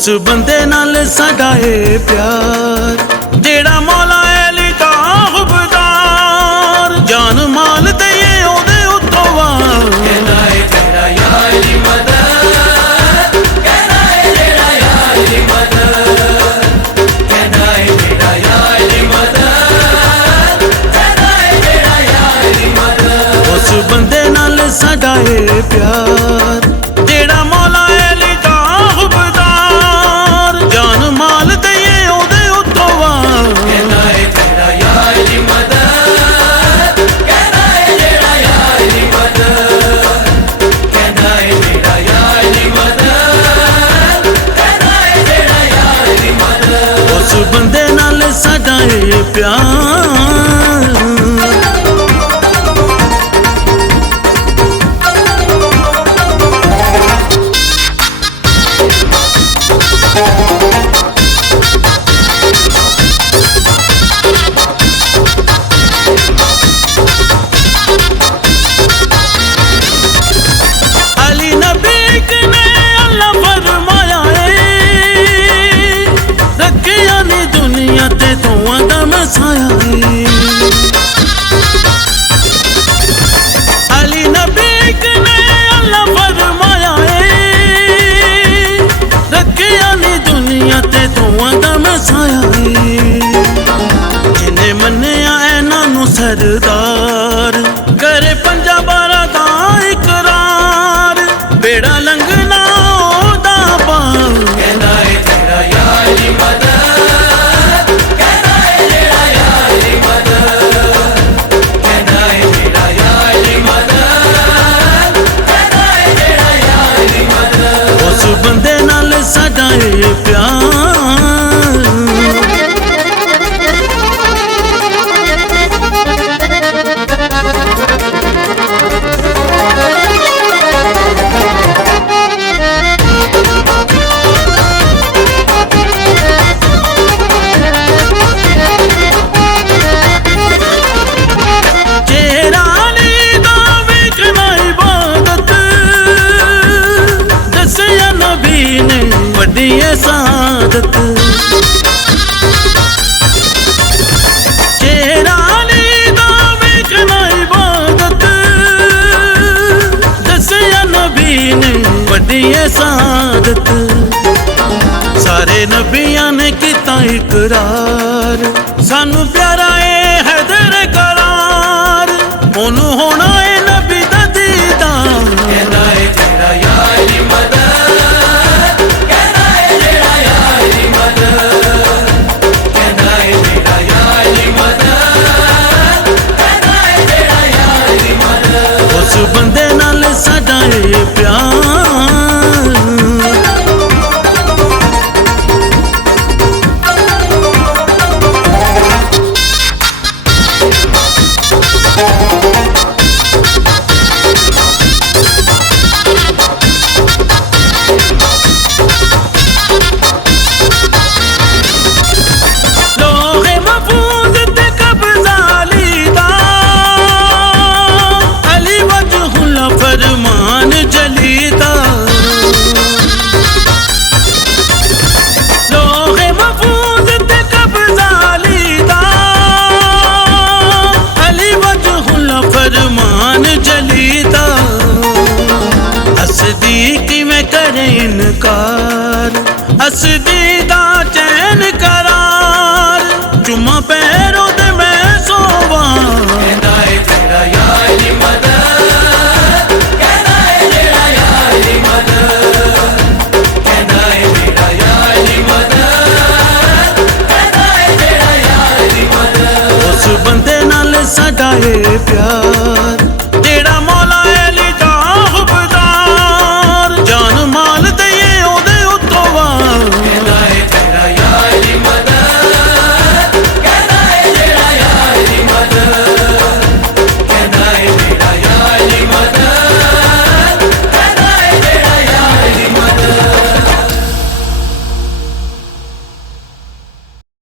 उस बंदे नाल साडा ए प्यार जेड़ा मौला अली दा हुबदार जान माल ते ये ओदे उत्तों वार कहना है तेरा या अली मदद कहना है तेरा या अली मदद कहना है तेरा या अली मदद कहना है तेरा या अली मदद उस बंदे नाल साडा ए प्यार जेड़ा मौला अली दा हुबदार जान माल ते ये ओदे उत्तों वार कहना है तेरा या अली मदद कहना है तेरा या अली मदद कहना है तेरा या अली मदद कहना है तेरा या अली मदद उस बंदे नाल साडा ए प्यार अली नबी ने अल्लाह फरमाया रखिया नी दुनिया ते दुआ दा मसाया जिन्हें मन्निया इन्हां नूं सरदार करे पंजा बारा दा इकरार बेड़ा लंघना ओदा पार कहना है तेरा या अली मदद कहना है तेरा या अली मदद कहना है तेरा या अली मदद कहना है तेरा या अली मदद उस बंदे नाल साडा ए प्यार सादत चेहरा अली दा वेखना इबादत दस्या नबी ने वड्डी सादत सारे नबियां ने कीता इकरार सानू प्यारा ए हैदर करार ओनू होना ए नबी दा दीदार कहना है तेरा या अली मदद बंदे नाल साडा ए प्यार इनकार असदी दा चैन करार चुम्मा पैरों दे मैं सोवा कहना है तेरा या अली मदद कहना है तेरा या अली मदद कहना है तेरा या अली मदद कहना है तेरा या अली मदद उस बंदे नाल साडा ए प्यार